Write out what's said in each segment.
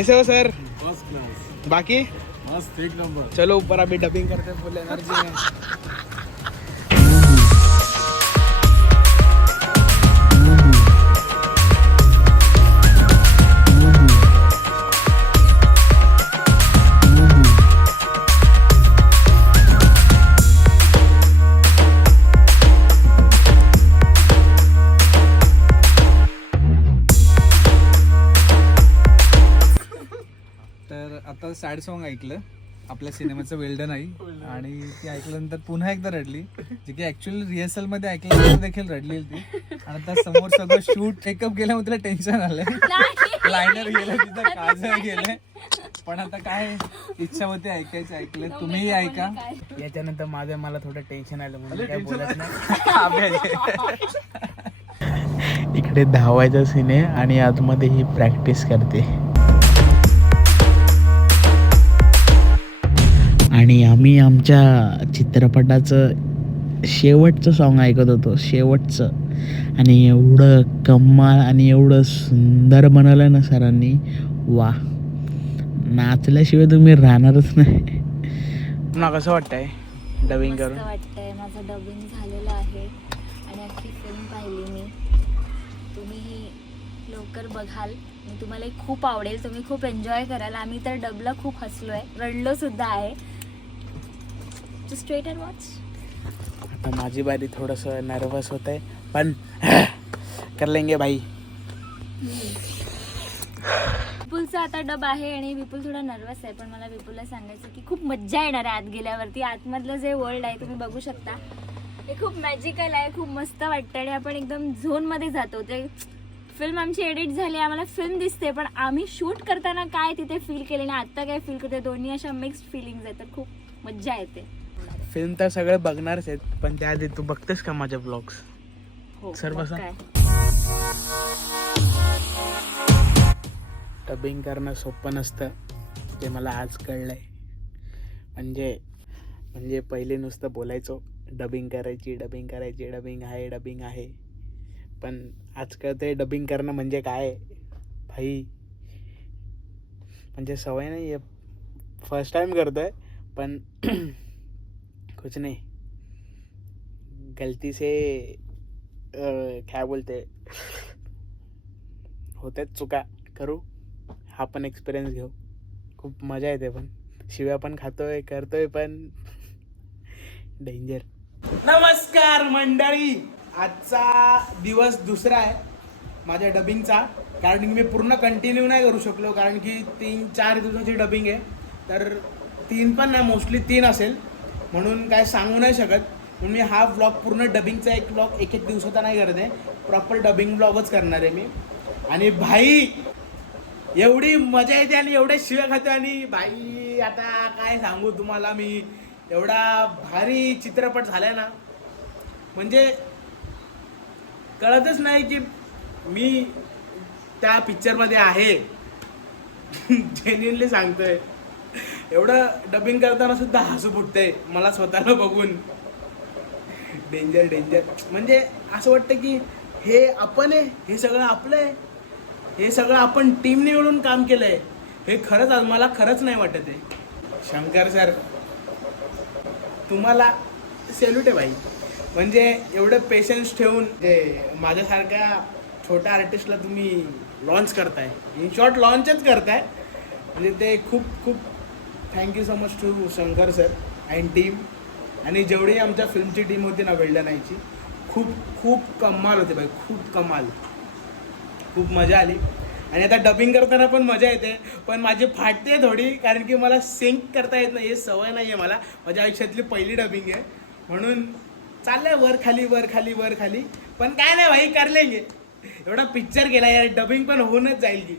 कैसे हो sir? First class, बाकी मस्त एक नंबर. चलो ऊपर अभी डबिंग करते हैं फुल एनर्जी में. तर आता सॅड सॉन्ग ऐकलं आपल्या सिनेमाचं वेल्डन आई आणि ती ऐकल्यानंतर पुन्हा एकदा रडली, जी की ऍक्च्युअली रिहर्सल मध्ये ऐकल्यानंतर देखील रडली ती. आणि आता समोर सगळं शूट मेकअप गेल्यामुळे तिला टेन्शन आलंय, लायनर गेलं तिचं, काजळ गेलंय, पण आता काय इच्छा होती ऐकायचं, ऐकलं. तुम्हीही ऐका. याच्यानंतर मला थोडं टेन्शन आलं म्हणून काय बोलत नाही. इकडे धावायचा सीन आहे आणि आतमध्ये ही प्रॅक्टिस करते. आणि आम्ही आमच्या चित्रपटाचं शेवटचं सॉन्ग ऐकत होतो, शेवटचं. आणि एवढं कमाल आणि एवढं सुंदर बनवलं ना सरांनी, वा. नाचल्याशिवाय तुम्ही राहणारच नाही. तुला कसं वाटतंय डबिंग करून? वाटतंय माझं डबिंग झालेलं आहे आणि अख्खी फिल्म पाहिली मी. तुम्ही लवकर बघाल, तुम्हाला खूप आवडेल, तुम्ही खूप एन्जॉय कराल. आम्ही तर डबला खूप हसलोय, रडलो सुद्धा आहे. Straight and watch. आता माझी बारी, थोडंसं नर्वस होत आहे पण कर लेंगे भाई. विपुलचा आता डब आहे आणि विपुल थोडा नर्वस आहे, पण मला विपुलला सांगायचं की खूप मज्जा येणार आहे आत गेल्यावरती. आतमधलं जे वर्ल्ड आहे तुम्ही बघू शकता, ते खूप मॅजिकल आहे, खूप मस्त वाटतं आणि आपण एकदम झोनमध्ये जातो. ते फिल्म आमची एडिट झाली, आम्हाला फिल्म दिसते, पण आम्ही शूट करताना काय तिथे फील केले आणि आत्ता काय फील करते, दोन्ही अशा मिक्स्ड फिलिंग्स आहेत. तर खूप मज्जा येते. फिल्म तर सगळे बघणारच आहेत, पण त्याआधी तू बघतेस का माझे ब्लॉग्स? हो, सर मग बसा. काय. डबिंग करणं सोपं नसतं, ते मला आज कळलंय. म्हणजे पहिले नुसतं बोलायचो डबिंग करायची, डबिंग आहे, पण आज कळतंय डबिंग करणं म्हणजे काय भाई. म्हणजे सवय नाही आहे, फर्स्ट टाइम करतोय, पण कुछ नहीं, गलती से क्या बोलते, होत्यात चुका, करू, हा पण एक्सपिरियन्स घेऊ. खूप मजा येते, पण शिव्या पण खातोय, करतोय, पण डेंजर. नमस्कार मंडळी, आजचा दिवस दुसरा आहे माझ्या डबिंगचा, कारण की मी पूर्ण कंटिन्यू नाही करू शकलो, कारण की 3-4 दिवसाची डबिंग आहे. तर 3 पण नाही, मोस्टली 3 असेल, म्हणून काय सांगू नाही शकत. म्हणून मी हा व्लॉग पूर्ण डबिंगचा एक व्लॉग एक दिवसाचा नाही करत आहे, प्रॉपर डबिंग व्लॉगच करणार आहे मी. आणि भाई एवढी मजा येते आणि एवढे शिव्या खातो, आणि भाई आता काय सांगू तुम्हाला, मी एवढा भारी चित्रपट झालाय ना, म्हणजे कळतच नाही की मी त्या पिक्चरमध्ये आहे. जेन्युइनली सांगतोय, एवढं डबिंग करताना सुद्धा हसू फुटतंय मला स्वतःला बघून. डेंजर. म्हणजे असं वाटतं की हे आपण आहे, हे सगळं आपलं आहे, हे सगळं आपण टीमने मिळून काम केलंय. हे खरंच मला खरंच नाही वाटत आहे. शंकर सर, तुम्हाला सॅल्यूट आहे भाई. म्हणजे एवढं पेशन्स ठेवून ते माझ्यासारख्या छोट्या आर्टिस्टला तुम्ही लॉन्च करताय, इन शॉर्ट लॉन्चच करताय. म्हणजे ते खूप thank you so much to Shankar sir and team. आणि जेवढी आमच्या फिल्मची टीम होती ना वेल्डन आईची, खूप कमाल होते भाई, खूप कमाल, खूप मजा आली. आणि आता डबिंग करताना पण मजा येते, पण माझी फाटते थोडी, कारण की मला सिंक करता येत नाही, हे सवय नाही आहे मला. माझ्या आयुष्यातली पहिली डबिंग आहे, म्हणून चाललंय वर खाली. पण काय नाही भाई, कर लेंगे. एवढा पिक्चर गेला यार, डबिंग पण होऊनच जाईल की.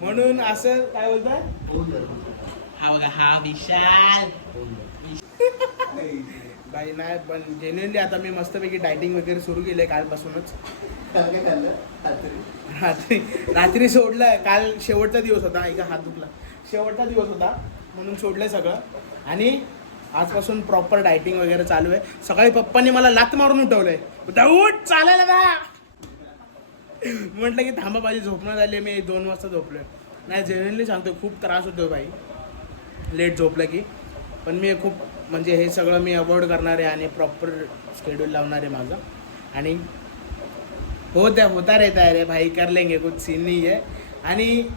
म्हणून असं काय बोलतात, हा बघा हा विशाल बाई नाही, पण जेन्युइनली आता मी मस्तपैकी डायटिंग वगैरे सुरू केली आहे कालपासूनच. रात्री सोडलं, काल शेवटचा दिवस होता, ऐका हात दुखला, शेवटचा दिवस होता म्हणून सोडलं सगळं. आणि आजपासून प्रॉपर डायटिंग वगैरे चालू आहे. सकाळी पप्पांनी मला लात मारून उठवलंय, उठ चालायला जा. म्हटलं की थांबा, माझी झोपणं झाली, मी 2 वाजता झोपलोय. नाही जेन्युइनली सांगतो खूप त्रास होतो भाई लेट झोपलं की. पण मी खूप म्हणजे हे सगळं मी अवॉइड करणार आहे आणि प्रॉपर शेड्यूल लावणार आहे माझं. आणि होता रहता है रे भाई, कर लेंगे, कुछ सीन नहीं है. आणि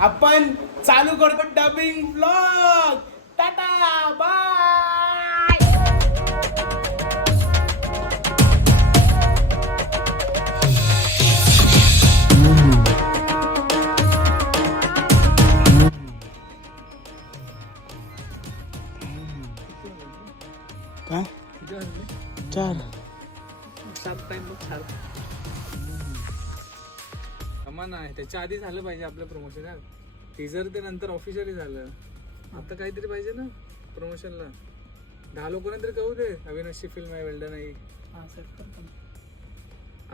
आपण चालू करतो डबिंग व्लॉग. Tata bye. काय 4 कमान आहे त्याच्या आधी झालं पाहिजे आपलं प्रमोशन यार. टीजर ते नंतर ऑफिशियली झालं. आता काहीतरी पाहिजे ना प्रमोशनला. 10 लोकांना तरी कळू दे अविनाशची फिल्म आहे वेल्डन आहे.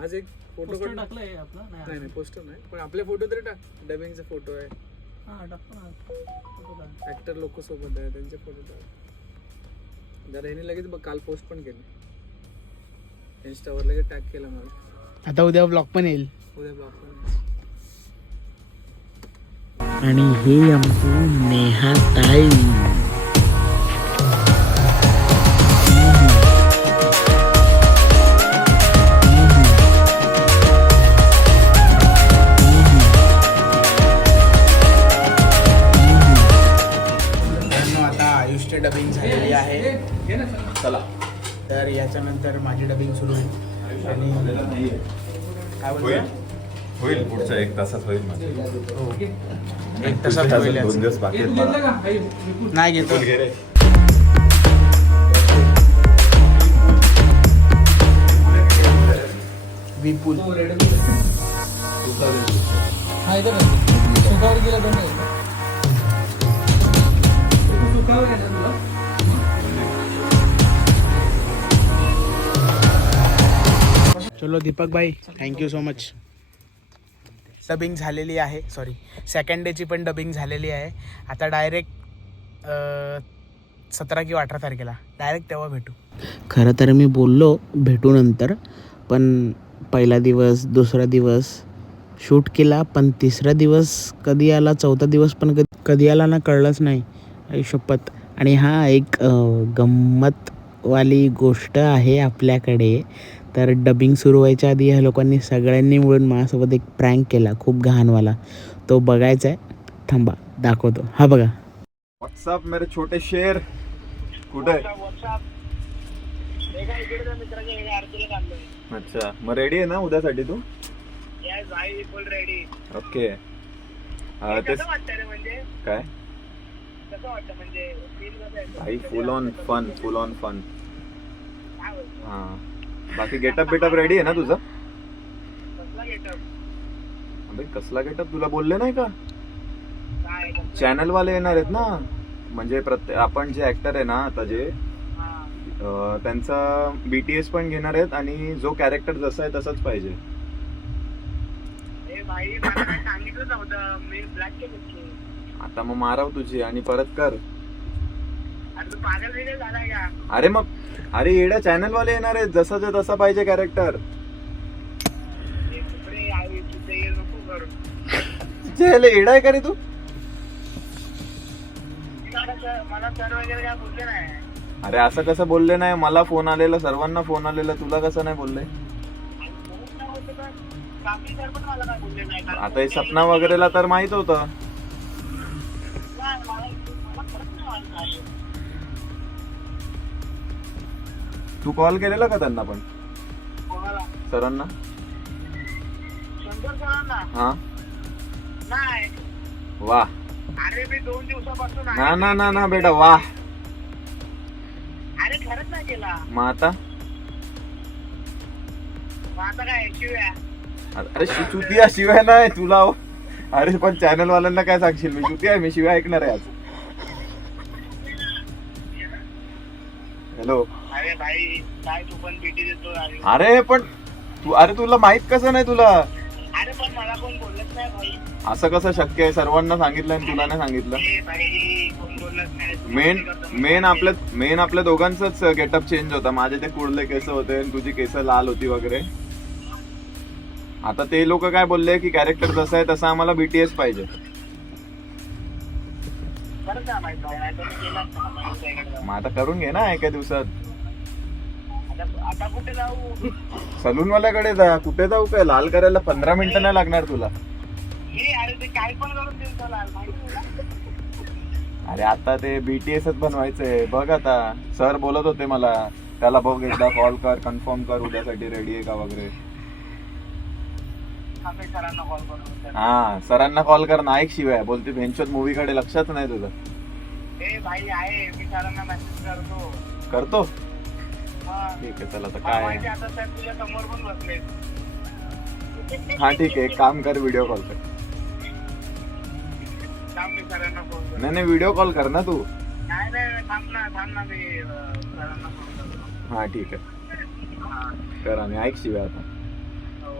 आज एक फोटो टाकलाय आपला. नाही पोस्टर नाही पण आपले फोटो तरी टाक. डबिंगचे फोटो आहे, ऍक्टर लोक सोबत आहे त्यांचे फोटो टाक जरा. ह्याने लगेच बघ काल पोस्ट पण केली इंस्टावर, लगेच टॅग केला मला. आता उद्या ब्लॉग पण येईल. उद्या ब्लॉग पण. आणि हे आमची नेहा ताई. आता आयुषची डबिंग झालेली आहे. चला तर याच्यानंतर माझी डबिंग सुरू होईल. आणि काय बोलतो होईल पुढच्या 1 तासात होईल माझं. 1 तासात होईल. 2 दिवस बाकी आहेत. नाही घेतो. घे रे. विपुल चलो दीपक भाई थँक्यू सो मच. डबिंग झालेली आहे. सॉरी सेकंड डेची पण डबिंग झालेली आहे. आता डायरेक्ट 17 किंवा 18 तारखेला डायरेक्ट तेव्हा भेटू. खरं तर मी बोललो भेटू नंतर, पण पहिला दिवस दुसरा दिवस शूट केला, पण तिसरा दिवस कधी आला, चौथा दिवस पण कधी आला ना कळलंच नाही. आई शपथ. आणि हा एक गंमतवाली गोष्ट आहे आपल्याकडे. तर डबिंग सुरू व्हायच्या आधी ह्या लोकांनी सगळ्यांनी मिळून माझ्यासोबत एक प्रँक केला खूप घाणवाला. तो बघायचा आहे. थांबा दाखवतो. हा बघा. व्हॉट्सअप मेरे छोटे शेर. कुठे? अच्छा मग रेडी आहे ना उद्यासाठी तू? ओके. काय भाई फुल ऑन फन. हा बाकी गेटअप बिटअप रेडी आहे ना तुझं? अबे कसला गेटअप तुला बोलले नाही का? चॅनल वाले येणार आहेत ना, म्हणजे आपण जे ऍक्टर आहे ना आता जे त्यांचा BTS पण घेणार आहेत आणि जो कॅरेक्टर जसा आहे तसाच पाहिजे. आता मग माराव तुझी आणि परत कर. अरे मग अरे येडा चॅनल वाले येणार आहेत, जसं तसा पाहिजे कॅरेक्टर. येडा आहे का रे तू? अरे असं कसं बोलले नाही? मला फोन आलेला, सर्वांना फोन आलेला, तुला कसं नाही बोलले? आता हे सपना वगैरेला तर माहित होतं. तू कॉल केलेला का त्यांना पण? सरांना? हा वाह. अरे मी 2 दिवसापासून ना बेटा वाह. अरे खरंच नाही केला. मग आता काय शिव्या? अरे चुतिया शिवाय नाही तुला. अरे पण चॅनल वाल्यांना काय सांगशील? मी चुतिया, मी शिवाय ऐकणार आहे आज. हॅलो. अरे भाई काय तू पण पीटी देतो. अरे पण अरे तुला माहित कसं नाही तुला? अरे पण मला कोण बोलत नाही भाई. असं कसं शक्य आहे? सर्वांना सांगितलं आणि तुला नाही सांगितलं? मेन आपल्या दोघांचंच गेटअप चेंज होता. माझे ते कुर्ले केस होते आणि तुझी केस लाल होती वगैरे. आता ते लोक काय बोलले की कॅरेक्टर जसं आहे तसं आम्हाला बीटीएस पाहिजे. बरं का माहित भाई, नाही तर मी केलं असतं ना माझ्या इकडे जाऊन. मग आता करून घे ना एका दिवसात. आता कुठे जाऊ? सलून वाल्याकडे जा. कुठे जाऊ काय, लाल करायला 15 मिनिटं नाही लागणार तुला. अरे ते काय पण करून देईल तुला माहिती आहे ना? अरे आता ते बीटीएसच बनवायचंय बघ. आता सर बोलत होते मला, त्याला बघ एकदा कॉल कर, कन्फर्म कर उद्यासाठी रेडी आहे का वगैरे. आपल्या सरांना कॉल करून विचार. हा सरांना कॉल कर ना. ऐक शिवाय बोलते भेंचोद मूवी कडे लक्षात नाही तुझं. ए भाई आहे, मी सरांना मेसेज करतो. करतो. हा. ठीक आहे चला. आता मला काय माहिती आहे, आता सर तुझ्या समोर पण बसले. हा ठीक आहे, एक काम कर, व्हिडिओ कॉल कर. थांब मी सरांना फोन करतो. नाही व्हिडिओ कॉल कर ना तू. नाही थांब ना मी सरांना फोन करतो. हा ठीक आहे कर. आणि ऐक शिवाय आता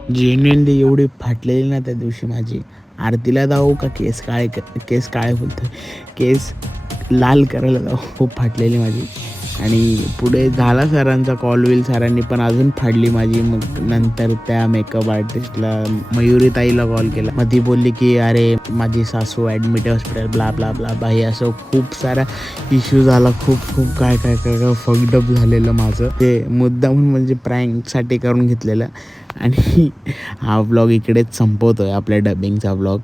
जेन्युइनली एवढी फाटलेली ना त्या दिवशी माझी. आरतीला जाऊ का केस काळे बोलतो, केस लाल करायला जाऊ. खूप फाटलेली माझी. आणि पुढे झाला सरांचा कॉल विल, सरांनी पण अजून फाडली माझी. मग नंतर त्या मेकअप आर्टिस्टला मयुरी ताईला कॉल केला. मग ती बोलली की अरे माझी सासू ॲडमिट आहे हॉस्पिटल, ब्ला ब्ला ब्ला. बाई असं खूप सारा इश्यू झाला. खूप काय फकडअप झालेलं माझं. ते मुद्दामून म्हणजे प्रँकसाठी करून घेतलेलं. आणि हा व्लॉग इकडेच संपवतो आहे, आपल्या डबिंगचा व्लॉग.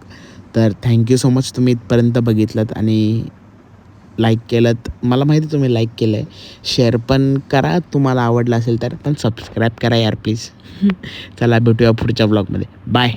तर थँक्यू सो मच तुम्ही इथपर्यंत बघितलं आणि लाईक केलं. मला माहिती आहे तुम्ही लाईक केलं आहे. शेअर पण करा तुम्हाला आवडलं असेल तर, पण सबस्क्राईब करा यार प्लीज. चला भेटूया पुढच्या ब्लॉगमध्ये. बाय.